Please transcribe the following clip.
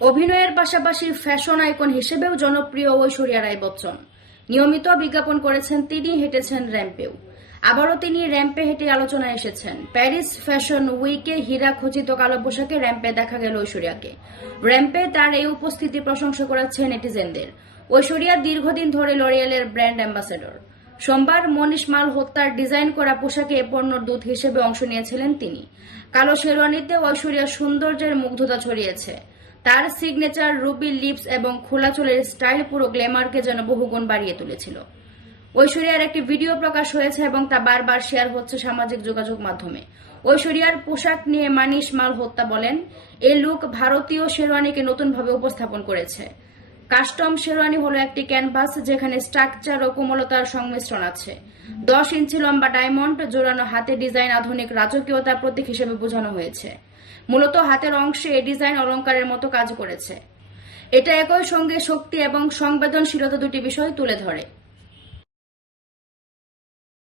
অভিনয়ের পাশাপাশি fashion icon হিসেবেও জনপ্রিয় ঐশ্বরিয়া রায় বচ্চন। নিয়মিত বিজ্ঞাপন করেছেন তিনি, হেঁটেছেন র্যাম্পেও। আবারও তিনি র্যাম্পে হেঁটে আলোচনায় এসেছেন। প্যারিস ফ্যাশন উইকে হীরা খচিত কালো পোশাকে র্যাম্পে দেখা গেল ঐশ্বরিয়াকে। র্যাম্পে তার এই উপস্থিতি প্রশংসা করেছে নেটিজেনদের। ঐশ্বরিয়া দীর্ঘদিন ধরে লরিয়ালের ব্র্যান্ড অ্যাম্বাসেডর। সোমবার মনীষ মালহোত্রার ডিজাইন করা পোশাকে পণ্যর দূত হিসেবে অংশ নিয়েছিলেন তিনি। কালো শেরওয়ানিতে ঐশ্বরিয়ার সৌন্দর্যের মুগ্ধতা ছড়িয়েছে। তার সিগনেচার রুবি লিপস এবং খোলা চুলের স্টাইল পুরো গ্ল্যামারকে যেন বহুগুণ বাড়িয়ে তুলেছিল। ঐশ্বরিয়ার একটি ভিডিও প্রকাশ হয়েছে এবং তা বারবার শেয়ার হচ্ছে সামাজিক যোগাযোগ মাধ্যমে। ঐশ্বরিয়ার পোশাক নিয়ে মনীষ মালহোত্রা বলেন, এই লুক ভারতীয় শেরওয়ানিকে নতুনভাবে উপস্থাপন করেছে। কাস্টম শেরওয়ানি হলো একটি ক্যানভাস যেখানে স্ট্রাকচার ও কোমলতার সংমিশ্রণ আছে। 10 ইঞ্চি লম্বা ডায়মন্ড জোড়ানো হাতে ডিজাইন আধুনিক রাজকীয়তার প্রতীক হিসেবে বোঝানো হয়েছে। মূলত হাতের অংশে এই ডিজাইন অলংকারের মতো কাজ করেছে। এটা একই সঙ্গে শক্তি এবং সংবেদনশীলতা দুটি বিষয় তুলে ধরে।